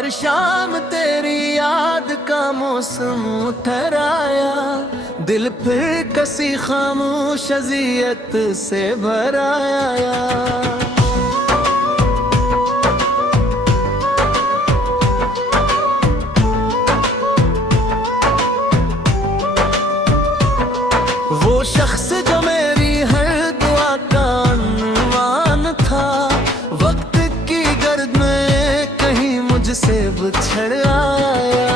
हर शाम तेरी याद का मौसम ठहराया, दिल फिर कसी खामोश अज़ियत से भर आया। वो शख्स जो मेरी हर दुआ का अनवान था, वक्त की गर्द में कहीं मुझसे बिछड़ आया।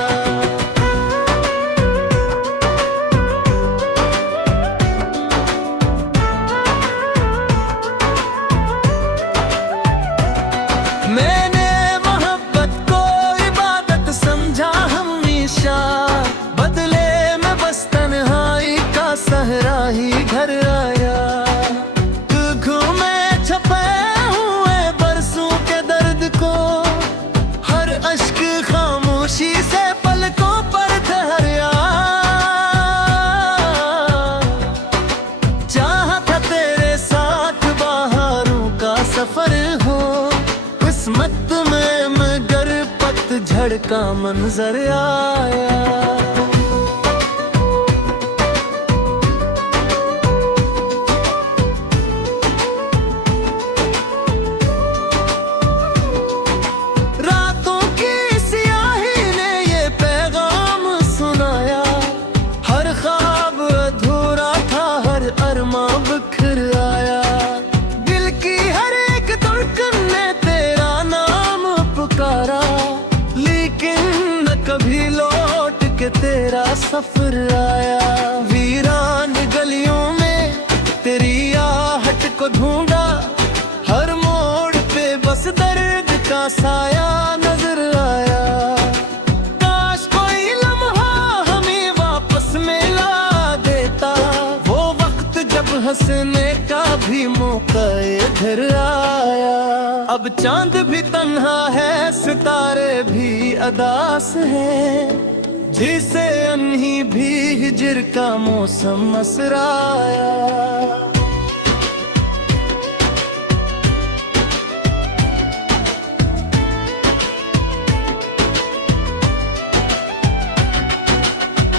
मैंने मोहब्बत को इबादत समझा हमेशा, बदले में बस तन्हाई का सहरा ही घर आया। घूमे छपे हुए बरसों के दर्द को, हर अश्क खामोशी से पलकों पर ठहरा। चाहा था तेरे साथ बहारों का सफर हो, किस्मत में मगर पतझड़ का मंजर आया। रातों की स्याही ने ये पैगाम सुनाया, हर ख्वाब अधूरा था, हर अरमा बिखर आया। दिल की हर एक धड़कन ने तेरा नाम पुकारा, लेकिन न कभी लौट के तेरा सफर आया। वीरान गलियों में तेरी आहट को ढूंढा, हर मोड़ पे बस दर्द का साया नजर आया। काश कोई लम्हा हमें वापस मिला देता, वो वक्त जब हंसने का भी मौका इधर आया। अब चांद भी तन्हा है, सितारे भी अदास है, जिसे अन्ही भी हिजर का मौसम असराया।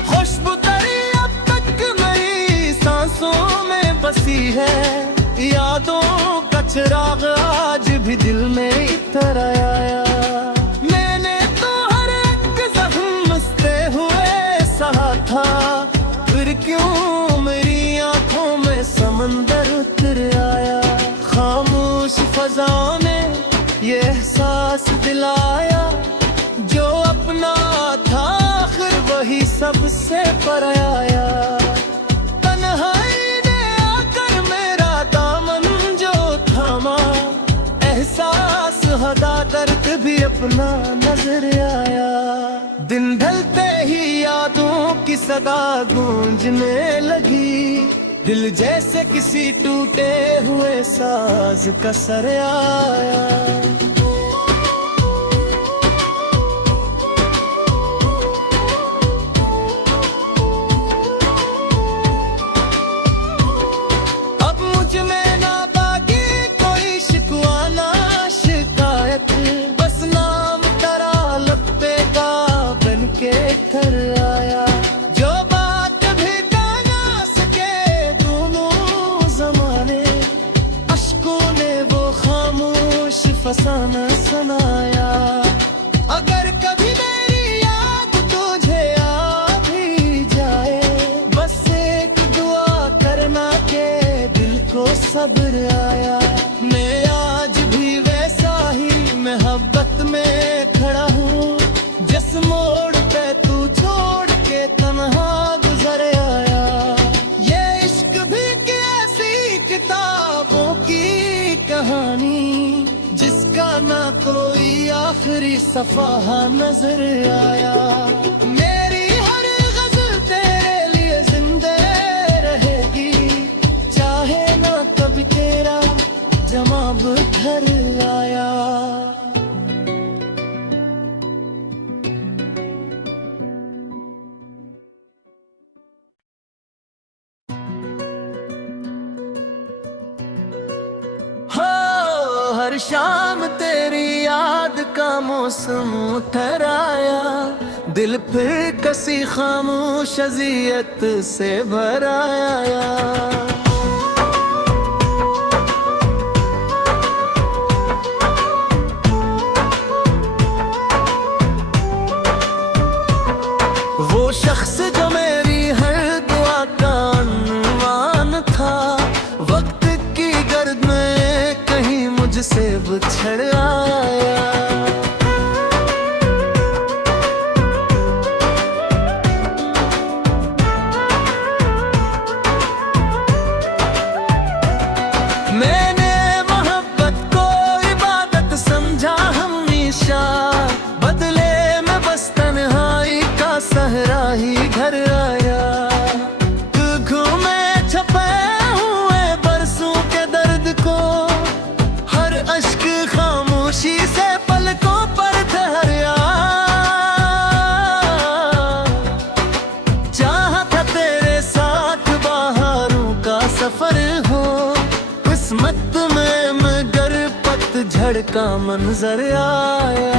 खुशबू तेरी अब तक मेरी सांसों में बसी है, यादों का चिराग आज भी दिल में इतर आया। मैंने तो हर एक जख्म मस्ते हुए सहा था, फिर क्यों मेरी आंखों में समंदर उतर आया। खामोश फजाओं ने ये एहसास दिलाया, जो अपना था आखिर वही सबसे पराया। तन्हाई ने आकर मेरा दामन जो थामा, एहसास हदा दर्द भी अपना नजर आया। दिन ढलते ही यादों की सदा गूंजने लगी, दिल जैसे किसी टूटे हुए साज का सर आया। आया जो बात भी कहना सके दोनों जमाने, अश्कों ने वो खामोश फसाना सुनाया। अगर कभी मेरी याद तुझे आ भी जाए, बस एक दुआ करना के दिल को सब्र आया। मैं आज भी वैसा ही मोहब्बत में खड़ा हूँ, जिस मोड़ पे तू छोड़ के तन्हा गुजर आया। ये इश्क भी कैसी किताबों की कहानी, जिसका ना कोई आखिरी सफ़ा नजर आया। मेरी हर गजल तेरे लिए जिंदे रहेगी, चाहे ना कभी तेरा जवाब घर आया। हर और शाम तेरी याद का मौसम ठहराया, दिल फिर कसी खामोश अजियत से भराया। वो शख्स जो मेरी हर दुआ का अनवान था, वक्त की गर्द में कहीं मुझसे बिछड़ आया। मैंने मोहब्बत को इबादत समझा हमेशा, बदले में बस तन्हाई का सहरा ही घर आया। घूमे छपे हुए बरसों के दर्द को, हर अश्क खामोशी से पलकों पर ठहरा। चाहता तेरे साथ बहारों का सफर हो, किस्मत में मगर पतझड़ का मंजर आया।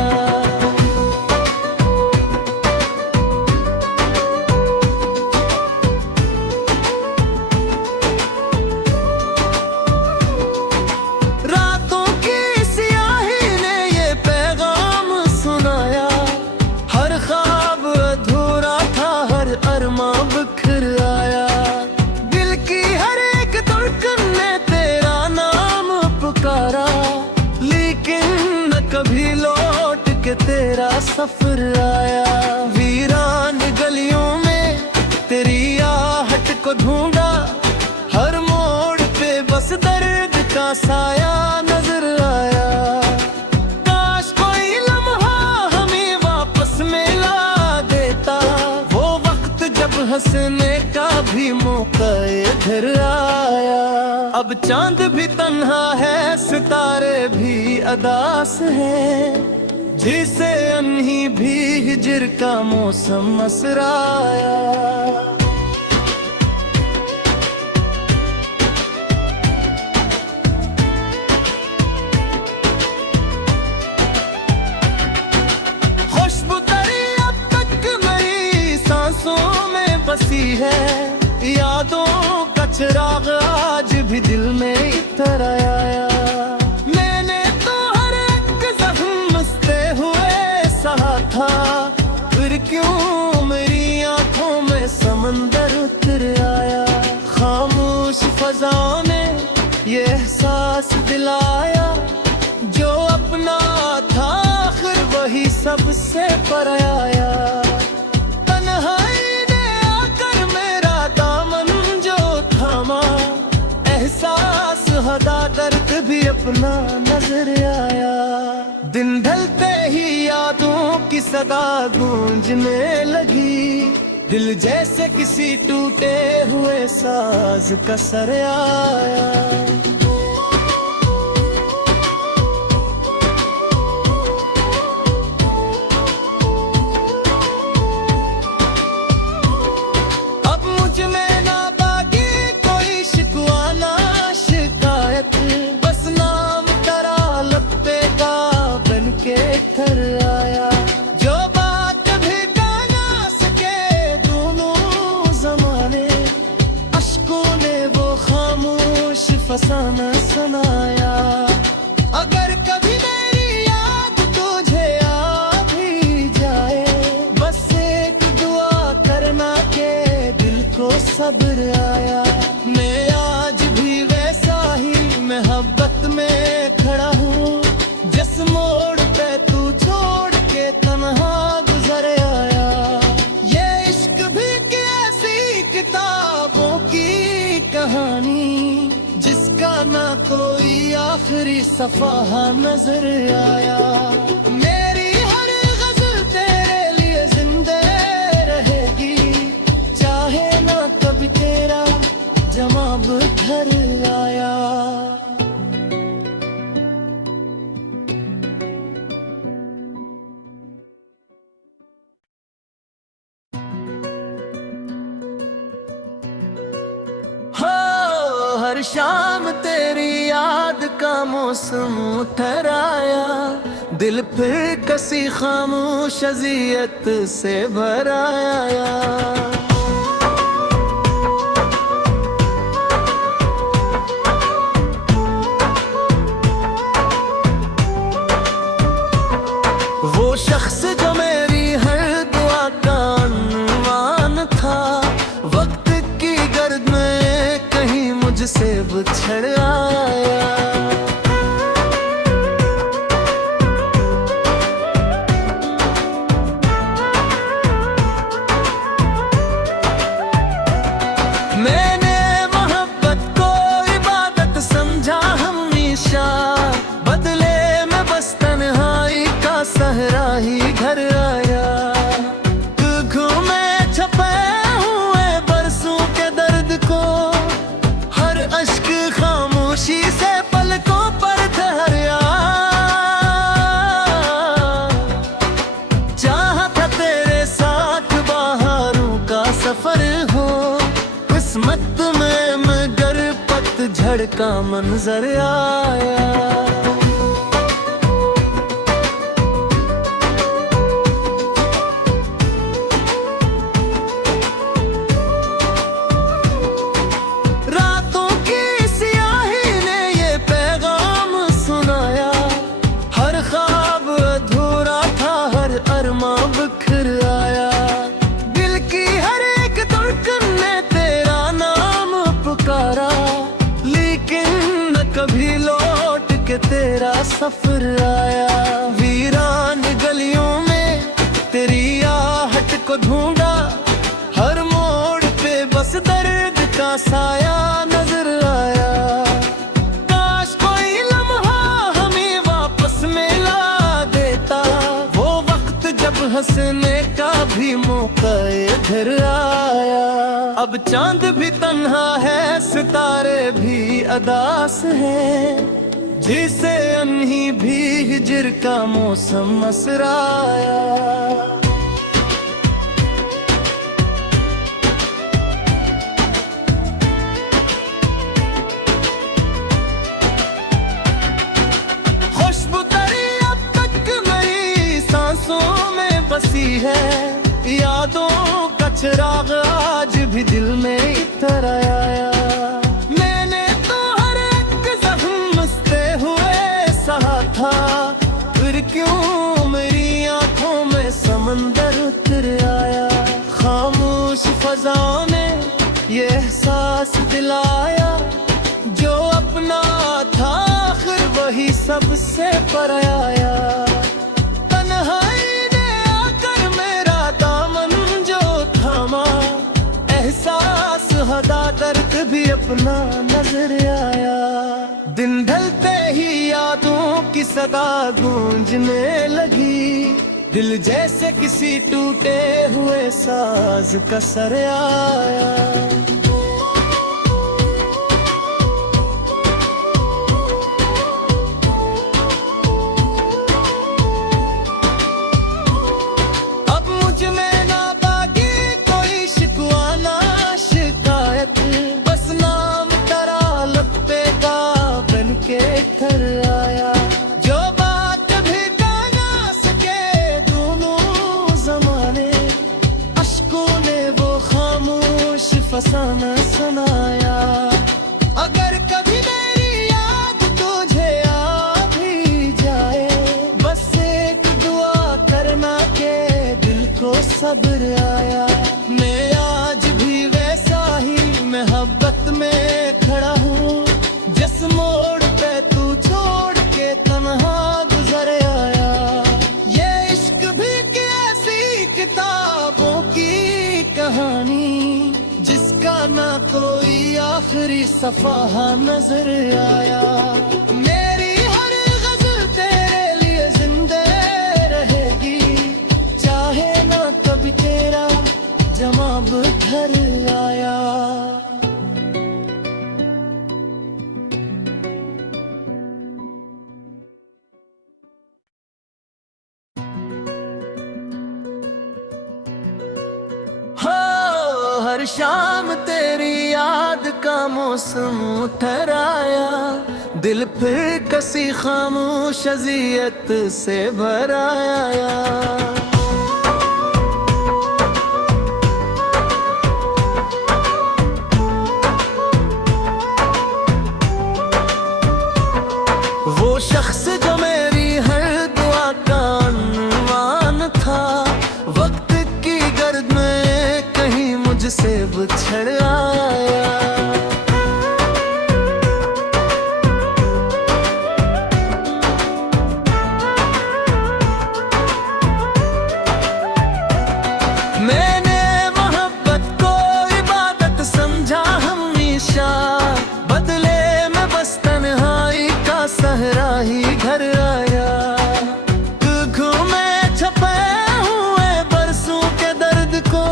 रातों की सियाही ने ये पैगाम सुनाया, हर ख्वाब अधूरा था, हर अरमा बिखर आया। दिल की हर एक धड़कन ने तेरा नाम पुकारा, लेकिन न कभी लौट के तेरा सफर आया। वीरान गलियों में तेरी आहट को ढूंढा, हर मोड़ पे बस दर्द का साया नजर आया। काश कोई लम्हा हमें वापस मिला देता, वो वक्त जब हंसने का भी मौका इधर आया। अब चांद भी तन्हा है, सितारे भी अदास है, जिसे अन्ही भी हिजर का मौसम असराया। खुशबू तेरी अब तक मेरी सांसों में बसी है, यादों का चिराग आज भी दिल में इतर आया। मैंने तो हर एक जख्म हंसते हुए सहा था, फिर क्यों मेरी आंखों में समंदर उतर आया। खामोश फजाओं ने ये एहसास दिलाया, जो अपना था आखिर वही सबसे पराया। तन्हाई ने आकर मेरा दामन जो थामा, एहसास हदा दर्द भी अपना नजर आया। दिन ढलते ही यादों की सदा गूंजने लगी, दिल जैसे किसी टूटे हुए साज का सर आया। आया जो बात भी ना सके दोनों जमाने, अश्कों ने वो खामोश फसाना सुनाया। अगर कभी मेरी याद तुझे आ भी जाए, बस एक दुआ करना के दिल को सब्र आया। मैं आज भी वैसा ही मोहब्बत में खड़ा हूँ, जिस मोड़ पे तू छोड़ के तन्हा गुजर आया। ये इश्क भी कैसी किताबों की कहानी, जिसका ना कोई आखिरी सफा नजर आया। मेरी हर गजल तेरे लिए जिंदे रहेगी, चाहे ना कभी तेरा जवाब घर आया। हर हर शाम तेरी याद का मौसम ठहराया, दिल फिर कसी खामोश अज़ियत से भराया। वो शख्स जो मेरी हर दुआ का अनवान था, वक्त की गर्द में कहीं मुझसे बिछड़ आया। मैंने मोहब्बत को इबादत समझा हमेशा, बदले में बस तन्हाई का सहरा ही घर आया। घूमे छपे हुए बरसों के दर्द को, हर अश्क खामोशी से पलकों पर ठहरा। चाहता तेरे साथ बहारों का सफर हो, किस्मत में मगर पतझड़ का मंजर आया। रातों की स्याही ने ये पैगाम सुनाया, हर ख्वाब अधूरा था, हर अरमां बिखर आया। दिल की हर एक धड़कन ने तेरा नाम पुकारा, लेकिन न कभी लौट के तेरा सफर आया। वीरान गलियों में तेरी आहट को ढूंढा, हर मोड़ पे बस दर्द का साया नजर आया। काश कोई लम्हा हमें वापस मिला देता, वो वक्त जब हंसने का भी मौका इधर आया। अब चांद भी तन्हा है, सितारे भी अदास है, जिसे अन्ही भी हिजर का मौसम असराया। खुशबू तेरी अब तक मेरी सांसों में बसी है, यादों का चिराग आज भी दिल में इतर आया। मैंने तो हर एक जख्म मसते हुए सहा था, फिर क्यों मेरी आंखों में समंदर उतर आया। खामोश फजाओं ने ये एहसास दिलाया, जो अपना था आखिर वही सबसे पराया। तन्हाई ने आकर मेरा दामन जो थामा, एहसास हदा दर्द भी अपना नजर आया। दिन ढलते ही यादों की सदा गूंजने लगी, दिल जैसे किसी टूटे हुए साज का सर आया। आया जो बात भी ना सके दोनों जमाने, अश्कों ने वो खामोश फसाना सुनाया। अगर कभी मेरी याद तुझे आ भी जाए, बस एक दुआ करना के दिल को सब्र आया। मैं आज भी वैसा ही मोहब्बत में खड़ा हूँ, जिस मोड़ पे तू छोड़ के तन्हा गुजर आया। ये इश्क भी कैसी किताबों की कहानी, जिसका ना कोई आखिरी सफा नजर आया। मेरी हर गजल तेरे लिए जिंदा रहेगी, चाहे ना कभी तेरा जवाब घर आया। हर शाम तेरी याद याद का मौसम ठहराया, दिल फिर कसी खामोश अज़ियत से भराया। वो शख्स जो मेरी हर दुआ का अनवान था, वक्त की गर्द में कहीं मुझसे बिछड़ आया। मैंने मोहब्बत को इबादत समझा हमेशा, बदले में बस तन्हाई का सहरा ही घर आया। घूमे छपे हुए बरसों के दर्द को,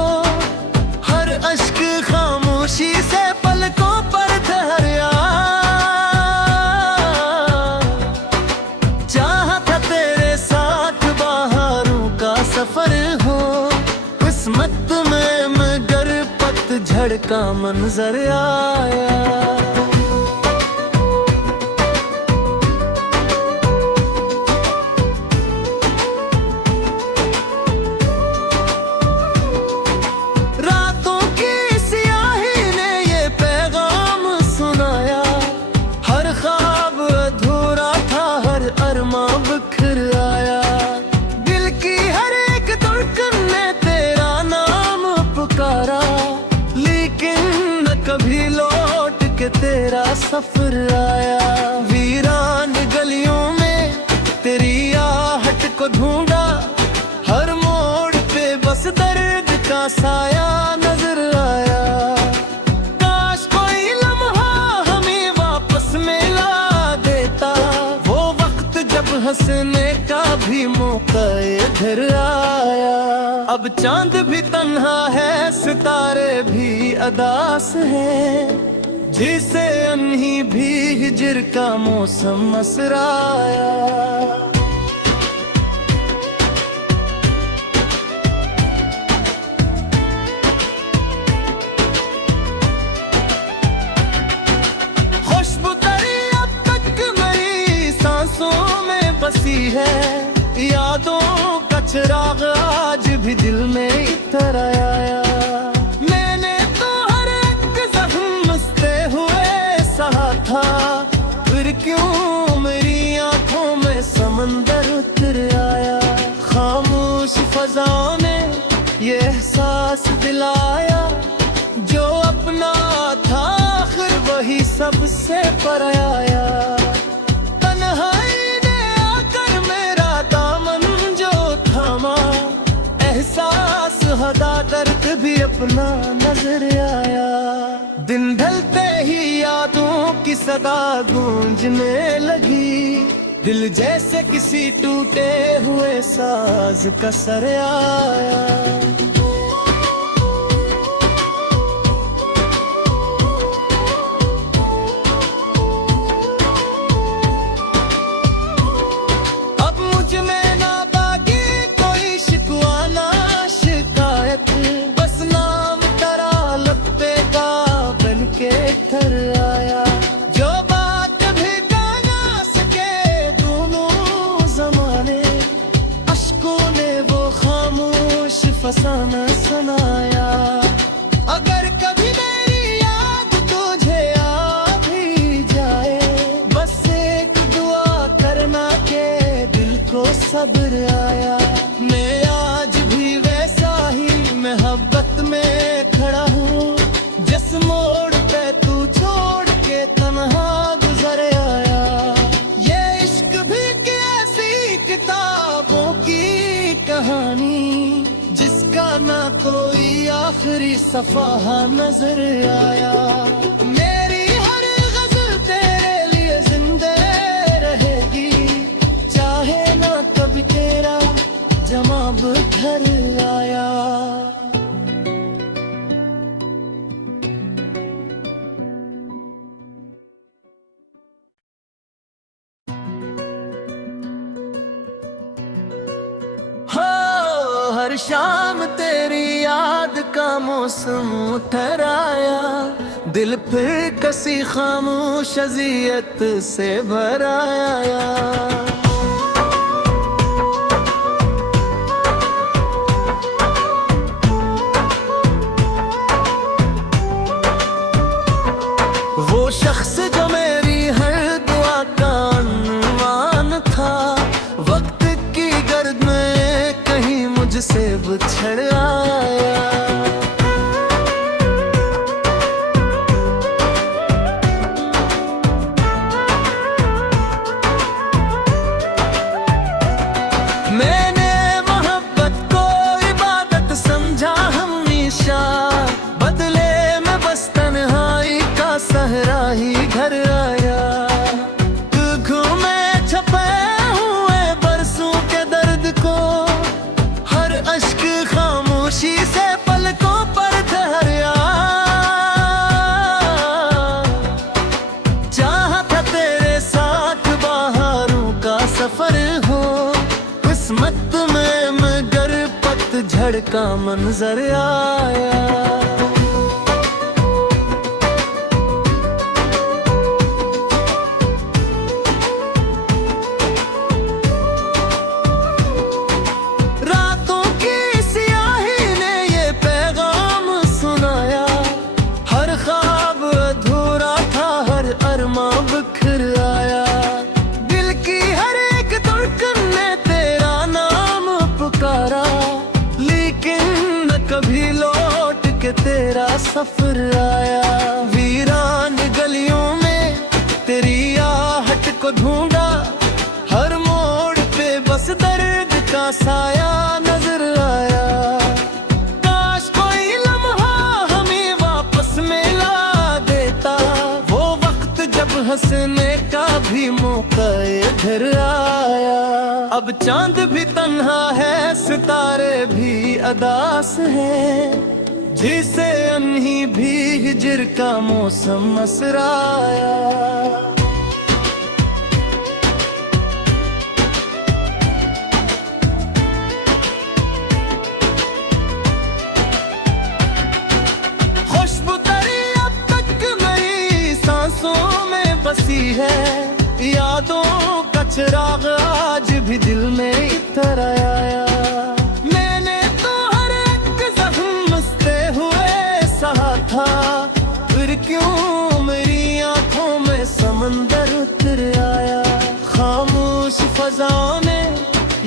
हर अश्क खामोशी से पलकों पर ठहरा। चाहा था तेरे साथ बहारों का सफर हो, किस्मत में मगर पतझड़ का मंजर आया। रातों की स्याही ने ये पैगाम सुनाया, हर ख्वाब अधूरा था, हर अरमा बिखर आया। दिल की हर एक धड़कन ने तेरा नाम पुकारा, लेकिन न कभी लौट के तेरा सफर आया। वीरान गलियों में तेरी आहट को ढूंढा, हर मोड़ पे बस दर्द का साया नजर आया। काश कोई लम्हा हमें वापस मिला देता, वो वक्त जब हंसने का भी मौका इधर आया। अब चांद भी तन्हा है, सितारे भी अदास है, जिसे अन्ही भी हिजर का मौसम असराया। खुशबू तेरी अब तक मेरी सांसों में बसी है, यादों का चिराग आज भी दिल में इतर आया। मैंने तो हर एक जख्म मुझसे हुए सहा था, फिर क्यों मेरी आंखों में समंदर उतर आया। खामोश फजाओं ने ये एहसास दिलाया, जो अपना था आखिर वही सबसे पराया। तन्हाई ने आकर मेरा दामन जो थामा, एहसास हदा दर्द भी अपना नजर आया। दिन ढलते ही यादों की सदा गूंजने लगी, दिल जैसे किसी टूटे हुए साज का सर आया। जो बात भी कहना सके दोनों जमाने, अश्कों ने वो खामोश फसाना सुनाया। अगर कभी मेरी याद तुझे आ भी जाए, बस एक दुआ करना के दिल को सब्र आया। मैं आज भी वैसा ही मोहब्बत में खड़ा हूँ, जिस मोड़ पे तू छोड़ के तन्हा गुजर आया। ये इश्क भी कैसी किताबों की कहानी, जिसका ना कोई आखिरी सफा नजर आया। मेरी हर गजल तेरे लिए जिंदे रहेगी, चाहे ना कभी तेरा जवाब घर आया। हर शाम तेरी याद का मौसम ठहराया, दिल फिर कसी खामोश अज़ियत से भर आया। वो शख्स जो मेरी हर दुआ का अनवान था, वक्त की गर्द में कहीं मुझसे बिछड़ आया। मैंने मोहब्बत को इबादत समझा हमेशा, बदले में बस तन्हाई का सहरा ही घर आया। घूमे छपे हुए बरसों के दर्द को, हर अश्क खामोशी से पलकों पर ठहरा। चाहा था तेरे साथ बहारों का सफर हो, किस्मत में मगर पतझड़ का मंजर आया। रातों की स्याही ने ये पैगाम सुनाया, हर ख्वाब अधूरा था, हर अरमा बिखर आया। दिल की हर एक धड़कन ने तेरा नाम पुकारा, लेकिन न कभी लौट के तेरा सफर आया। वीरान गलियों में तेरी आहट को ढूंढा, हर मोड़ पे बस दर्द का साया नजर आया। काश कोई लम्हा हमें वापस मिला देता, वो वक्त जब हंसने का भी मौका इधर आया। अब चांद भी तन्हा है, सितारे भी अदास है, जिसे अन्ही भी हिजर का मौसम असराया। खुशबू तेरी अब तक मेरी सांसों में बसी है, यादों का चिराग आज भी दिल में इतर आया। मैंने तो हर एक जख्म मुझसे हुए सहा था, फिर क्यों मेरी आंखों में समंदर उतर आया। खामोश फजाओं ने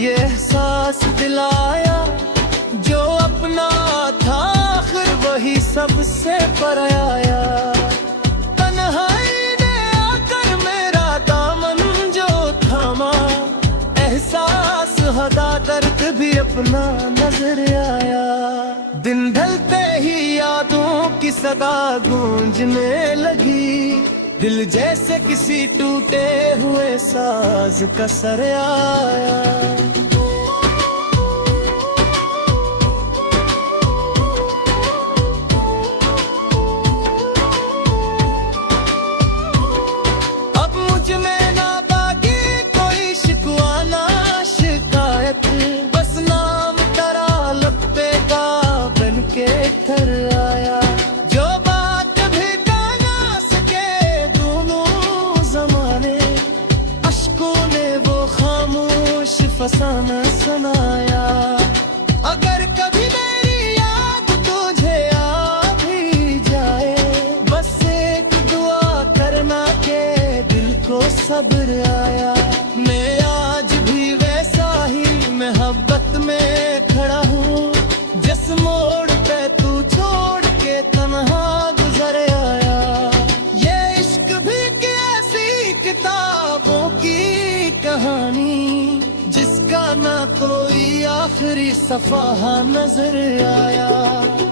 ये एहसास दिलाया, जो अपना था आखिर वही सबसे पराया। तन्हाई ने आकर मेरा दामन जो थामा, एहसास हदा दर्द भी अपना नजर आया। दिन ढलते ही यादों की सदा गूंजने लगी, दिल जैसे किसी टूटे हुए साज का सर आया। फसाना सुनाया। अगर कभी मेरी याद तुझे आ भी जाए, बस एक दुआ करना के दिल को सब्र आया। मैं आज भी वैसा ही मोहब्बत में खड़ा हूँ, जिस मोड़ पे तू छोड़ के तन्हा गुजर आया। ये इश्क भी कैसी किताबों की कहानी, जिसका ना कोई आखिरी सफा नजर आया।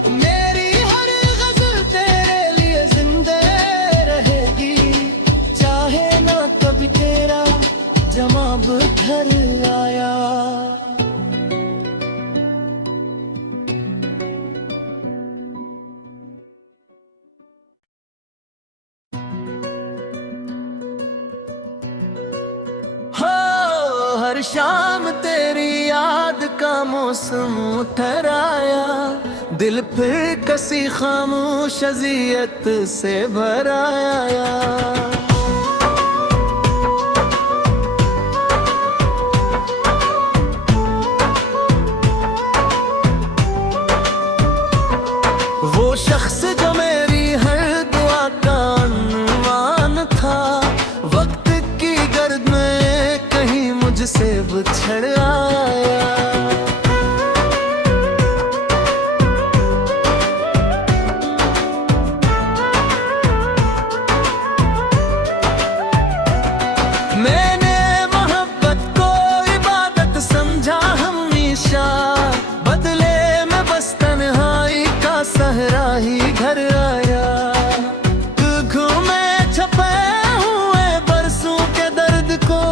मेरी हर गजल तेरे लिए जिंदे रहेगी, चाहे ना कभी तेरा जवाब घर आया। हर शाम तेरी याद का मौसम उतर आया, दिल फिर कसी खामोश अज़ियत से भराया। वो शख्स जो मेरी हर दुआ का अनवान था, वक्त की गर्द में कहीं मुझसे बिछड़ आया। मैंने मोहब्बत को इबादत समझा हमेशा, बदले में बस तन्हाई का सहरा ही घर आया। घूमे छपे हुए बरसों के दर्द को,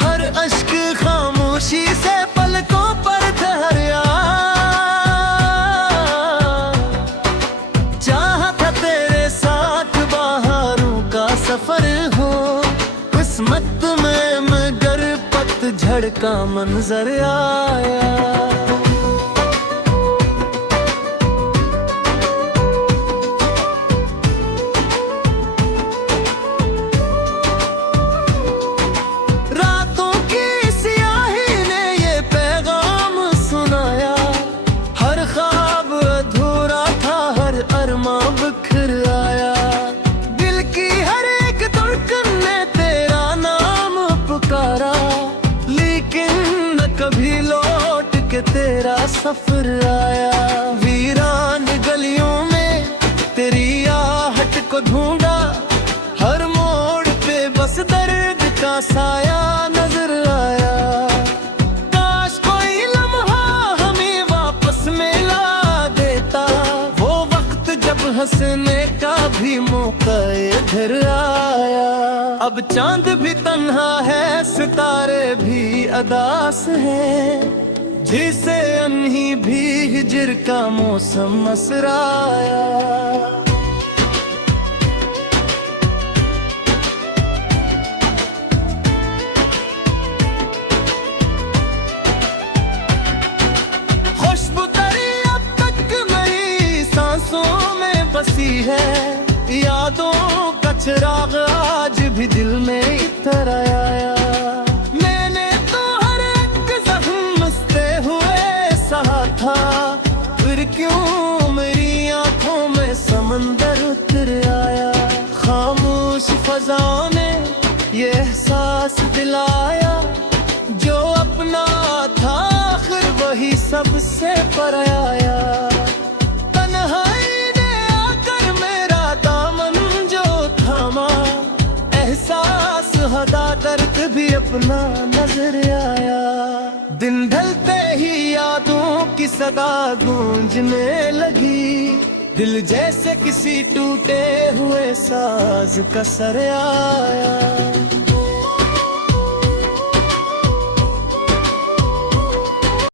हर अश्क खामोशी से पलकों पर ठहरा। चाहता तेरे साथ बहारों का सफर हो, किस्मत में मगर पतझड़ का मंजर आया। रातों की स्याही ने ये पैगाम सुनाया, हर ख्वाब अधूरा था, हर अरमां बिखर आया। दिल की हर एक धड़कन ने तेरा नाम पुकारा, लेकिन न कभी लौट के तेरा सफर आया। वीरान गलियों में तेरी आहट को ढूंढा, हर मोड़ पे बस दर्द का साया नजर आया। काश कोई लम्हा हमें वापस मिला देता, वो वक्त जब हंसने का भी मौका इधर आया। अब चांद भी तन्हा है, सितारे भी अदास है, जिसे अन्ही भी हिजर का मौसम असराया। खुशबू तेरी अब तक मेरी सांसों में बसी है, यादों का चिराग आज भी दिल में इतर आया। मैंने तो हर एक जख्म मसते हुए सहा था, फिर क्यों मेरी आंखों में समंदर उतर आया। खामोश फज़ाओं ने ये एहसास दिलाया, जो अपना था आखिर वही सबसे पराया। तन्हाई ने आकर मेरा दामन जो थामा, एहसास हदा दर्द भी अपना नजर आया। दिन ढलते ही यादों की सदा गूंजने लगी, दिल जैसे किसी टूटे हुए साज का सर आया।